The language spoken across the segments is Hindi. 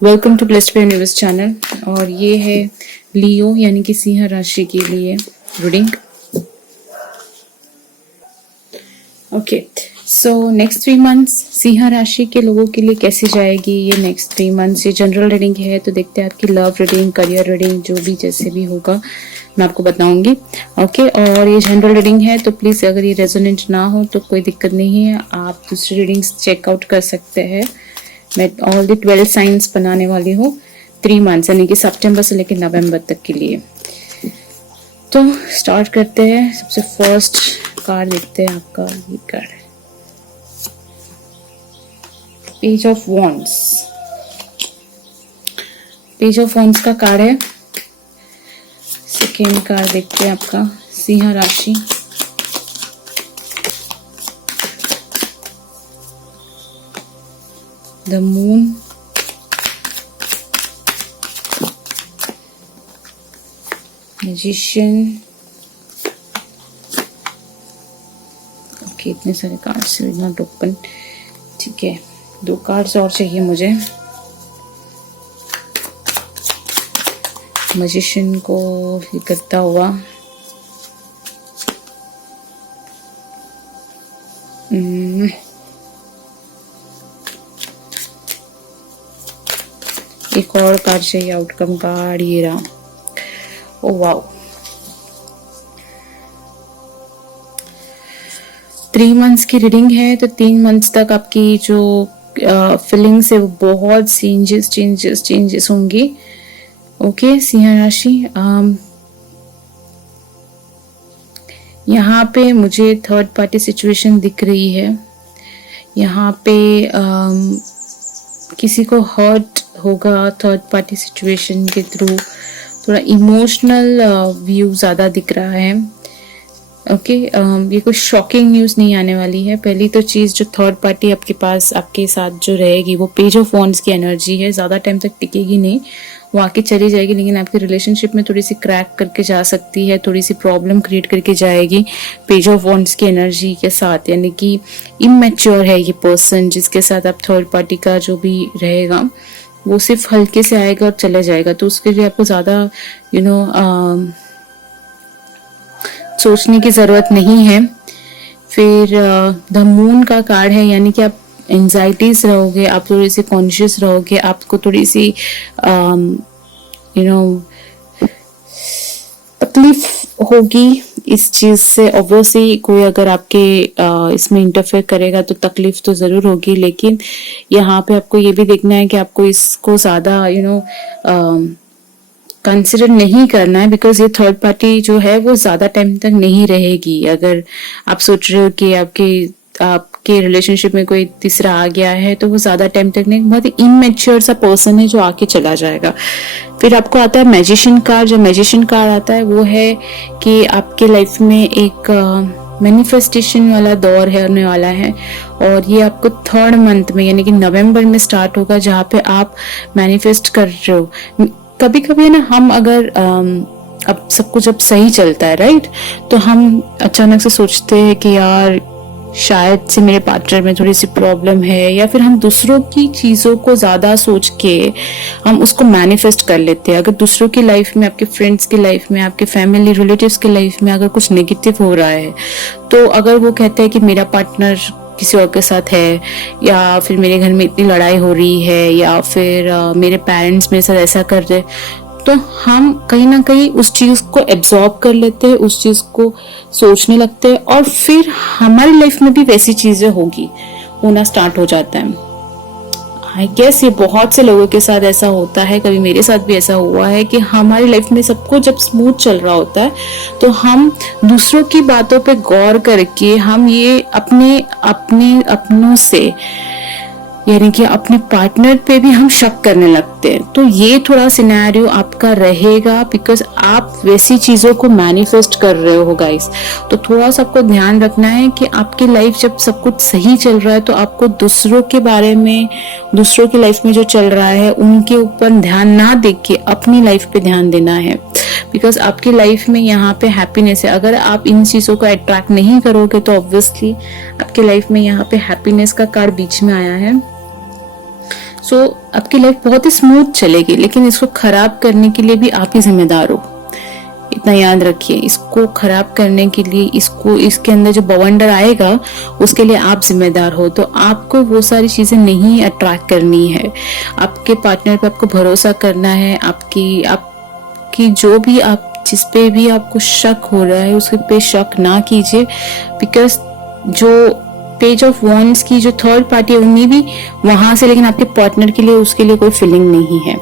Welcome to Blessed By Universe channel. और ये है लियो यानी कि सिंह राशि के लिए reading. Okay, so next 3 months Singh राशि के लोगों के लिए कैसे जाएगी ये नेक्स्ट 3 मंथ्स। ये जनरल रीडिंग है, तो देखते हैं आपकी लव रीडिंग, करियर रीडिंग, जो भी जैसे भी होगा मैं आपको बताऊंगी। ओके, और ये जनरल रीडिंग है, तो प्लीज़ अगर ये रेजोनेंट ना हो तो कोई दिक्कत नहीं है, आप दूसरी रीडिंग्स चेकआउट कर सकते हैं। मैं ऑल द 12 साइंस बनाने वाली हूँ 3 मंथ्स यानी कि सितंबर से लेकर नवंबर तक के लिए। तो स्टार्ट करते हैं। सबसे फर्स्ट कार्ड देखते हैं आपका, ये कार्ड है page of wands. Page of wands का कार्ड है। सेकेंड कार्ड देखते हैं आपका सिंह राशि। The moon, magician. ओके, इतने सारे कार्ड्स नॉट ओपन। ठीक है, 2 कार्ड्स और चाहिए मुझे। मैजिशियन को ये करता हुआ एक और कार्ड चाहिए, आउटकम कार्ड। ये रहा। ओ वाओ, 3 मंथ्स की रीडिंग है, तो 3 मंथ्स तक आपकी जो फीलिंग्स है वो बहुत चेंजेस होंगी। ओके, सिंह राशि, यहाँ पे मुझे थर्ड पार्टी सिचुएशन दिख रही है। यहाँ पे किसी को हर्ट होगा थर्ड पार्टी सिचुएशन के थ्रू। थोड़ा इमोशनल व्यू ज़्यादा दिख रहा है। ओके, ये कोई शॉकिंग न्यूज़ नहीं आने वाली है। पहली तो चीज़, जो थर्ड पार्टी आपके पास आपके साथ जो रहेगी वो पेज ऑफ वॉन्ड्स की एनर्जी है। ज़्यादा टाइम तक टिकेगी नहीं, वो आके चली जाएगी, लेकिन आपके रिलेशनशिप में थोड़ी सी क्रैक करके जा सकती है, थोड़ी सी प्रॉब्लम क्रिएट करके जाएगी पेज ऑफ वॉन्ड्स की एनर्जी के साथ। यानी कि इमैच्योर है ये पर्सन जिसके साथ आप थर्ड पार्टी का जो भी रहेगा वो सिर्फ हल्के से आएगा और चला जाएगा। तो उसके लिए आपको ज़्यादा सोचने की ज़रूरत नहीं है। फिर द मून का कार्ड है, यानी कि आप एंजाइटीज रहोगे, आप थोड़ी सी कॉन्शियस रहोगे, आपको थोड़ी सी तकलीफ होगी इस चीज़ से। ऑब्वियसली कोई अगर आपके इसमें इंटरफेयर करेगा तो तकलीफ तो ज़रूर होगी, लेकिन यहाँ पे आपको ये भी देखना है कि आपको इसको ज़्यादा कंसिडर नहीं करना है, बिकॉज ये थर्ड पार्टी जो है वो ज़्यादा टाइम तक नहीं रहेगी। अगर आप सोच रहे हो कि आपके रिलेशनशिप में कोई तीसरा आ गया है तो वो ज़्यादा टाइम तक नहीं, बहुत इमैच्योर सा पर्सन है जो आके चला जाएगा। फिर आपको आता है मैजिशियन कार्ड। जो मैजिशियन कार्ड आता है वो है कि आपके लाइफ में एक मैनिफेस्टेशन वाला दौर है होने वाला है, और ये आपको 3rd मंथ में यानी कि नवंबर में स्टार्ट होगा, जहाँ पे आप मैनिफेस्ट कर रहे हो। कभी कभी ना हम अगर अब सब कुछ जब सही चलता है राइट, तो हम अचानक से सोचते हैं कि यार शायद से मेरे पार्टनर में थोड़ी सी प्रॉब्लम है, या फिर हम दूसरों की चीज़ों को ज़्यादा सोच के हम उसको मैनिफेस्ट कर लेते हैं। अगर दूसरों की लाइफ में, आपके फ्रेंड्स की लाइफ में, आपके फैमिली रिलेटिव्स की लाइफ में अगर कुछ नेगेटिव हो रहा है, तो अगर वो कहते हैं कि मेरा पार्टनर किसी और के साथ है, या फिर मेरे घर में इतनी लड़ाई हो रही है, या फिर मेरे पेरेंट्स मेरे साथ ऐसा कर रहे, तो हम कहीं ना कहीं उस चीज़ को एब्जॉर्ब कर लेते हैं, उस चीज़ को सोचने लगते हैं, और फिर हमारी लाइफ में भी वैसी चीज़ें होना स्टार्ट हो जाता है। आई गेस ये बहुत से लोगों के साथ ऐसा होता है, कभी मेरे साथ भी ऐसा हुआ है कि हमारी लाइफ में सब कुछ जब स्मूथ चल रहा होता है तो हम दूसरों की बातों पे गौर करके हम ये अपनों से यानी कि अपने पार्टनर पे भी हम शक करने लगते हैं। तो ये थोड़ा सिनेरियो आपका रहेगा, बिकॉज आप वैसी चीज़ों को मैनिफेस्ट कर रहे हो गाइस। तो थोड़ा सा आपको ध्यान रखना है कि आपकी लाइफ जब सब कुछ सही चल रहा है तो आपको दूसरों के बारे में, दूसरों की लाइफ में जो चल रहा है उनके ऊपर ध्यान ना देख के अपनी लाइफ पे ध्यान देना है, बिकॉज आपकी लाइफ में यहाँ पे हैप्पीनेस है। अगर आप इन चीज़ों को अट्रैक्ट नहीं करोगे तो ऑब्वियसली आपकी लाइफ में यहाँ पे हैप्पीनेस का कार्ड बीच में आया है। सो आपकी लाइफ बहुत ही स्मूथ चलेगी, लेकिन इसको खराब करने के लिए भी आप ही जिम्मेदार हो, इतना याद रखिए। इसको खराब करने के लिए, इसको इसके अंदर जो बवंडर आएगा उसके लिए आप जिम्मेदार हो। तो आपको वो सारी चीजें नहीं अट्रैक्ट करनी है, आपके पार्टनर पे आपको भरोसा करना है। आपकी जो भी, आप जिस पे भी आपको शक हो रहा है उसके पे शक ना कीजिए, बिकॉज जो पेज ऑफ वॉन्ड्स की जो थर्ड पार्टी है उन्हें भी वहां से, लेकिन आपके पार्टनर के लिए उसके लिए कोई फीलिंग नहीं है।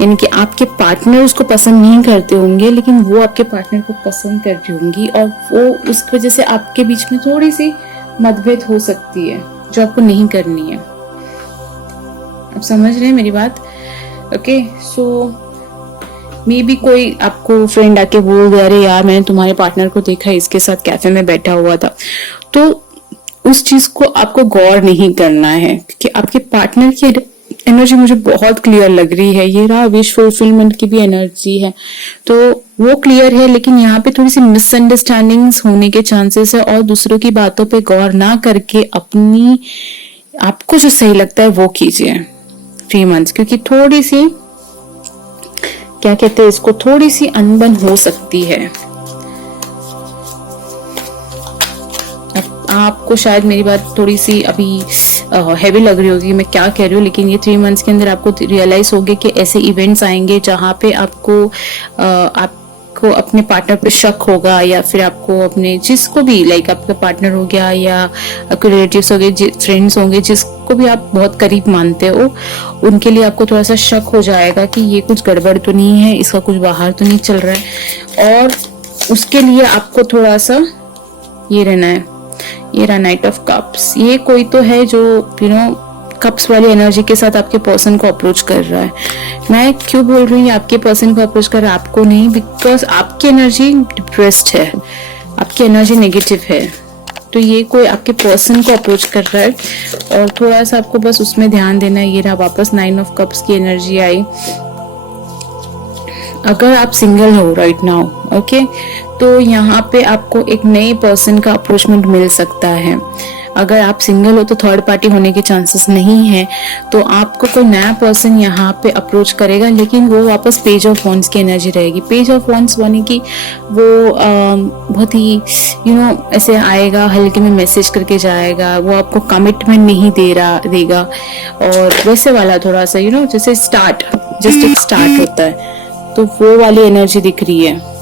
यानी कि आपके पार्टनर उसको पसंद नहीं करते होंगे, लेकिन वो आपके पार्टनर को पसंद करती होंगी, और वो उसकी वजह से आपके बीच में थोड़ी सी मतभेद हो सकती है जो आपको नहीं करनी है। आप समझ रहे हैं मेरी बात? ओके, सो मे बी कोई आपको फ्रेंड आके बोल दे, अरे यार मैंने तुम्हारे पार्टनर को देखा इसके साथ कैफे में बैठा हुआ था, तो उस चीज को आपको गौर नहीं करना है, क्योंकि आपके पार्टनर की एनर्जी मुझे बहुत क्लियर लग रही है। ये रहा विश फुलफिलमेंट की भी एनर्जी है, तो वो क्लियर है, लेकिन यहाँ पे थोड़ी सी मिसअंडरस्टैंडिंग्स होने के चांसेस है, और दूसरों की बातों पे गौर ना करके आपको जो सही लगता है वो कीजिए 3 मंथ्स, क्योंकि थोड़ी सी, क्या कहते हैं इसको, थोड़ी सी अनबन हो सकती है। आपको शायद मेरी बात थोड़ी सी अभी हैवी लग रही होगी, मैं क्या कह रही हूँ, लेकिन ये 3 मंथ्स के अंदर आपको रियलाइज होगे कि ऐसे इवेंट्स आएंगे जहां पे आपको अपने पार्टनर पे शक होगा, या फिर आपको अपने जिसको भी, लाइक आपका पार्टनर हो गया या आपके रिलेटिव्स हो गए, फ्रेंड्स होंगे, जिसको भी आप बहुत करीब मानते हो, उनके लिए आपको थोड़ा सा शक हो जाएगा कि ये कुछ गड़बड़ तो नहीं है, इसका कुछ बाहर तो नहीं चल रहा है, और उसके लिए आपको थोड़ा सा ये रहना है। ये रहा नाइट ऑफ कप्स, ये कोई तो है जो कप्स वाली एनर्जी के साथ आपके पर्सन को अप्रोच कर रहा है। मैं क्यों बोल रही हूँ आपके पर्सन को अप्रोच कर रहा है, आपको नहीं, बिकॉज आपकी एनर्जी डिप्रेस्ड है, आपकी एनर्जी नेगेटिव है, तो ये कोई आपके पर्सन को अप्रोच कर रहा है, और थोड़ा सा आपको बस उसमें ध्यान देना है। ये रहा वापस 9 ऑफ कप्स की एनर्जी आई। अगर आप सिंगल हो राइट नाउ, ओके, तो यहाँ पे आपको एक नए पर्सन का अप्रोचमेंट मिल सकता है। अगर आप सिंगल हो तो थर्ड पार्टी होने के चांसेस नहीं है, तो आपको कोई नया पर्सन यहाँ पे अप्रोच करेगा, लेकिन वो वापस पेज ऑफ वॉन्ड्स की एनर्जी रहेगी। पेज ऑफ वॉन्ड्स यानी कि वो बहुत ही ऐसे आएगा, हल्के में मैसेज करके जाएगा, वो आपको कमिटमेंट नहीं देगा, और वैसे वाला थोड़ा सा जैसे जस्ट एक स्टार्ट होता है, तो वो वाली एनर्जी दिख रही है।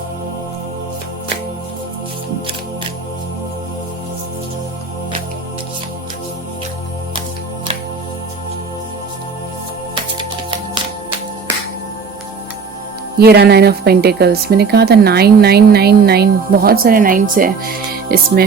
ये रहा 9 ऑफ पेंटिकल्स। मैंने कहा था 9 बहुत सारे 9 है इसमें।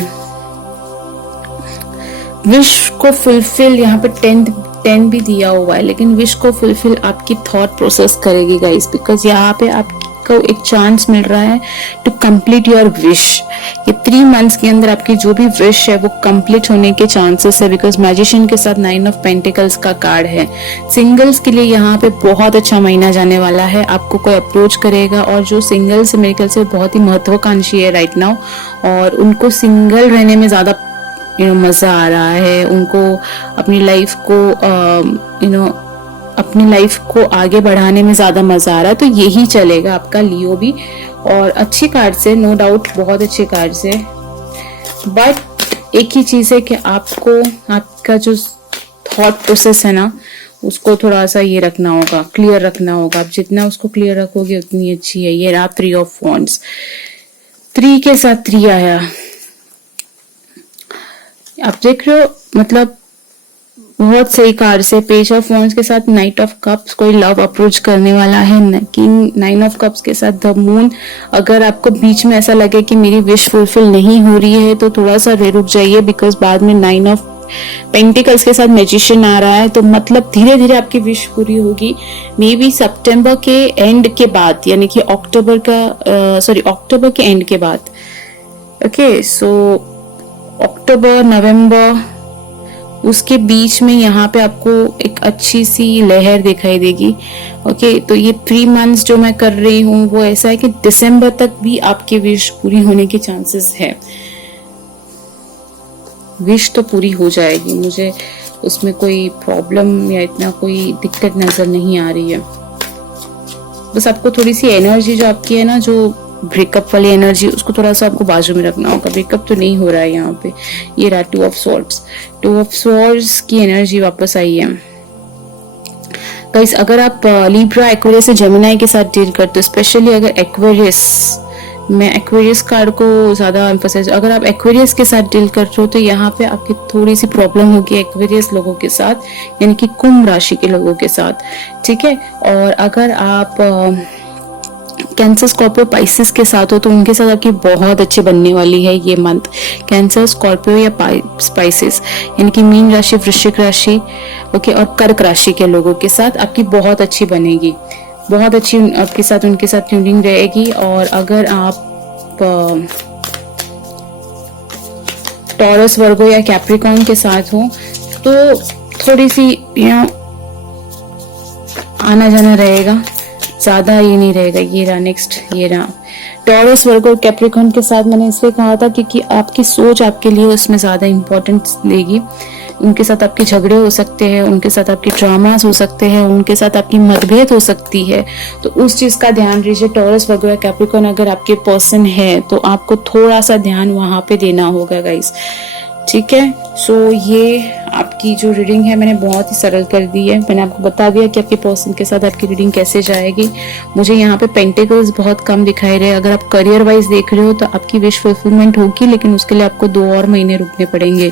विश को फुलफिल, यहाँ पे 10 भी दिया हुआ है, लेकिन विश को फुलफिल आपकी थॉट प्रोसेस करेगी गाइस, बिकॉज यहाँ पे आपको एक चांस मिल रहा है टू कंप्लीट योर विश। ये 3 मंथ्स के अंदर आपकी जो भी विश है वो कंप्लीट होने के चांसेस है, बिकॉज मैजिशियन के साथ 9 ऑफ पेंटिकल्स का कार्ड है। सिंगल्स के लिए यहाँ पे बहुत अच्छा महीना जाने वाला है, आपको कोई अप्रोच करेगा, और जो सिंगल्स मेरे ख्याल से बहुत ही महत्वाकांक्षी है राइट नाउ, और उनको सिंगल रहने में ज्यादा मजा आ रहा है, उनको अपनी लाइफ को अपनी लाइफ को आगे बढ़ाने में ज्यादा मजा आ रहा है, तो यही चलेगा आपका लियो भी। और अच्छी कार्ड से, नो डाउट बहुत अच्छे कार्ड से, बट एक ही चीज है कि आपको आपका जो थॉट प्रोसेस है ना, उसको थोड़ा सा ये रखना होगा, क्लियर रखना होगा। आप जितना उसको क्लियर रखोगे उतनी अच्छी है। ये रहा 3 ऑफ वॉन्ड्स, 3 के साथ 3 आया। आप देख रहे हो, मतलब बहुत सही कार्ड से। पेज ऑफ वॉन्ड्स के साथ नाइट ऑफ कप्स, कोई लव अप्रोच करने वाला है। किंग 9 ऑफ कप्स के साथ द मून। अगर आपको बीच में ऐसा लगे कि मेरी विश फुलफिल नहीं हो रही है तो थोड़ा सा रुक जाइए, बिकॉज बाद में 9 ऑफ पेंटिकल्स के साथ मैजिशियन आ रहा है, तो मतलब धीरे धीरे आपकी विश पूरी होगी। मे बी सितंबर के एंड के बाद, यानी कि अक्टूबर के एंड के बाद। ओके, सो अक्टूबर नवंबर उसके बीच में यहाँ पे आपको एक अच्छी सी लहर दिखाई देगी। ओके, तो ये 3 मंथ्स जो मैं कर रही हूँ वो ऐसा है कि दिसंबर तक भी आपकी विश पूरी होने के चांसेस है। विश तो पूरी हो जाएगी, मुझे उसमें कोई प्रॉब्लम या इतना कोई दिक्कत नजर नहीं आ रही है। बस आपको थोड़ी सी एनर्जी जो आपकी है ना, जो ब्रेकअप वाली एनर्जी, उसको थोड़ा सा आपको बाजू में रखना होगा। ब्रेकअप तो नहीं हो रहा है यहाँ पे। ये रहा 2 ऑफ स्वॉर्ड्स। 2 ऑफ स्वॉर्ड्स की एनर्जी वापस आई है। गाइस, अगर आप लिब्रा, एक्वेरियस या जेमिनी के साथ डील करते हो, स्पेशली अगर एक्वेरियस, मैं एक्वेरियस कार्ड को ज्यादा एम्फसाइज, अगर आप एक्वेरियस के साथ डील कर रहे हो तो यहाँ पे आपकी थोड़ी सी प्रॉब्लम होगी एक्वेरियस लोगों के साथ, यानी कि कुंभ राशि के लोगों के साथ, ठीक है। और अगर आप कैंसर, स्कॉर्पियो, पाइसिस के साथ हो तो उनके साथ आपकी बहुत अच्छी बनने वाली है ये मंथ। कैंसर, स्कॉर्पियो या पाइसिस, यानी कि मीन राशि, वृश्चिक राशि, ओके, और कर्क राशि के लोगों के साथ आपकी बहुत अच्छी बनेगी, बहुत अच्छी आपके साथ उनके साथ ट्यूनिंग रहेगी। और अगर आप टॉरस, वर्गो या कैप्रिकॉर्न के साथ हो तो थोड़ी सी आना जाना रहेगा, ज्यादा ये नहीं रहेगा। ये रहा नेक्स्ट, ये रहा टॉरस, वर्गो, कैप्रिकॉर्न के साथ मैंने इसलिए कहा था क्योंकि आपकी सोच आपके लिए उसमें ज्यादा इंपॉर्टेंस देगी। उनके साथ आपके झगड़े हो सकते हैं, उनके साथ आपके ड्रामास हो सकते हैं, उनके साथ आपकी मतभेद हो सकती है, तो उस चीज का ध्यान दीजिए। टॉरस, वर्गो या कैप्रिकॉर्न अगर आपके पर्सन है तो आपको थोड़ा सा ध्यान वहां पे देना होगा गाइस, ठीक है। सो ये आपकी जो रीडिंग है मैंने बहुत ही सरल कर दी है। मैंने आपको बता दिया कि आपके पर्सन के साथ आपकी रीडिंग कैसे जाएगी। मुझे यहाँ पे पेंटिकल्स बहुत कम दिखाई रहे। अगर आप करियर वाइज देख रहे हो तो आपकी विश फुलफिलमेंट होगी, लेकिन उसके लिए आपको 2 और महीने रुकने पड़ेंगे।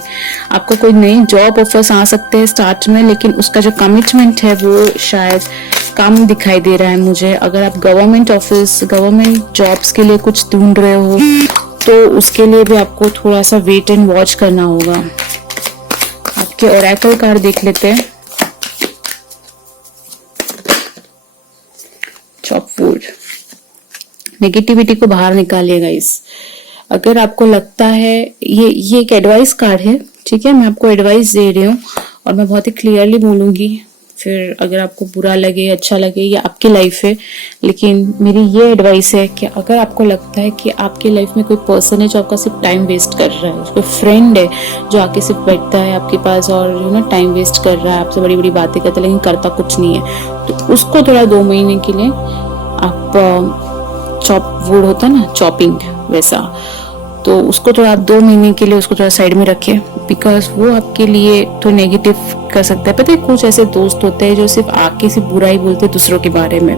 आपको कोई नई जॉब ऑफर्स आ सकते हैं स्टार्ट में, लेकिन उसका जो कमिटमेंट है वो शायद कम दिखाई दे रहा है मुझे। अगर आप गवर्नमेंट ऑफिस, गवर्नमेंट जॉब्स के लिए कुछ ढूंढ रहे हो तो उसके लिए भी आपको थोड़ा सा वेट एंड वॉच करना होगा। आपके ओरेकल कार्ड देख लेते हैं। चॉप वुड, नेगेटिविटी को बाहर निकालिए गाइस। अगर आपको लगता है, ये एक एडवाइस कार्ड है, ठीक है, मैं आपको एडवाइस दे रही हूँ और मैं बहुत ही क्लियरली बोलूंगी, फिर अगर आपको बुरा लगे, अच्छा लगे, ये आपकी लाइफ है। लेकिन मेरी ये एडवाइस है कि अगर आपको लगता है कि आपकी लाइफ में कोई पर्सन है जो आपका सिर्फ टाइम वेस्ट कर रहा है, कोई फ्रेंड है जो आके सिर्फ बैठता है आपके पास और टाइम वेस्ट कर रहा है, आपसे बड़ी बड़ी बातें करता है लेकिन करता कुछ नहीं है, तो उसको थोड़ा 2 महीने के लिए आप चॉप वुड होता है ना, चॉपिंग वैसा, तो उसको थोड़ा आप 2 महीने के लिए उसको थोड़ा साइड में रखें, बिकॉज वो आपके लिए तो नेगेटिव कर सकता है। पता है, कुछ ऐसे दोस्त होते हैं जो सिर्फ आके से बुरा ही बोलते हैं दूसरों के बारे में,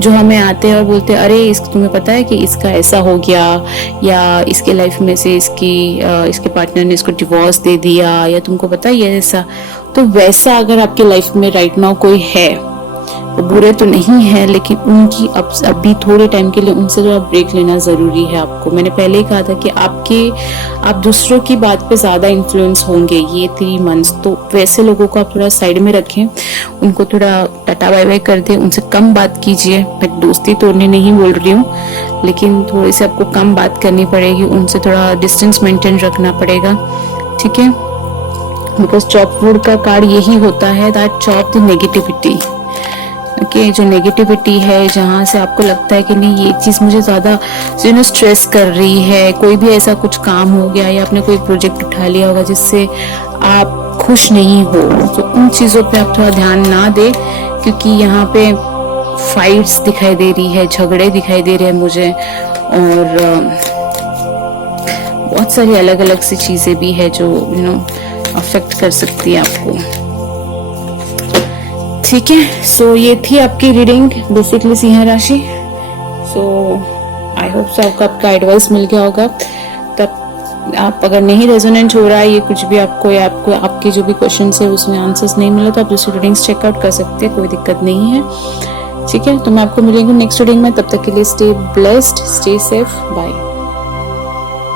जो हमें आते हैं और बोलते हैं अरे तुम्हें पता है कि इसका ऐसा हो गया, या इसके लाइफ में से इसके पार्टनर ने इसको डिवोर्स दे दिया, या तुमको पता है ये ऐसा। तो वैसा अगर आपके लाइफ में राइट नाउ कोई है, वो बुरे तो नहीं है, लेकिन उनकी अभी थोड़े टाइम के लिए उनसे थोड़ा ब्रेक लेना जरूरी है आपको। मैंने पहले ही कहा था कि आप दूसरों की बात पे ज्यादा इन्फ्लुएंस होंगे ये 3 मंथ्स, तो वैसे लोगों को आप थोड़ा साइड में रखें, उनको थोड़ा टाटा बाय बाय कर दें, उनसे कम बात कीजिए। मैं दोस्ती तोड़ने नहीं बोल रही हूँ, लेकिन थोड़ी सी आपको कम बात करनी पड़ेगी, उनसे थोड़ा डिस्टेंस मेंटेन रखना पड़ेगा, ठीक है। बिकॉज चॉप वुड का कार्ड यही होता है, दैट चॉप द नेगेटिविटी। कि जो नेगेटिविटी है, जहाँ से आपको लगता है कि नहीं ये चीज मुझे ज्यादा स्ट्रेस कर रही है, कोई भी ऐसा कुछ काम हो गया या आपने कोई प्रोजेक्ट उठा लिया होगा जिससे आप खुश नहीं हो, तो उन चीजों पे आप थोड़ा ध्यान ना दें, क्योंकि यहाँ पे फाइट्स दिखाई दे रही है, झगड़े दिखाई दे रहे हैं मुझे, और बहुत सारी अलग अलग सी चीजें भी है जो अफेक्ट कर सकती है आपको, ठीक है। सो ये थी आपकी रीडिंग बेसिकली सिंह राशि। सो आई होप सो आपका एडवाइस मिल गया होगा। तब आप अगर नहीं रेजोनेंट हो रहा है ये कुछ भी आपको, या आपको आपके जो भी क्वेश्चंस है उसमें आंसर्स नहीं मिले, तो आप दूसरी रीडिंग्स चेकआउट कर सकते हैं, कोई दिक्कत नहीं है, ठीक है। तो मैं आपको मिलेंगे नेक्स्ट रीडिंग में, तब तक के लिए stay blessed, stay safe, bye.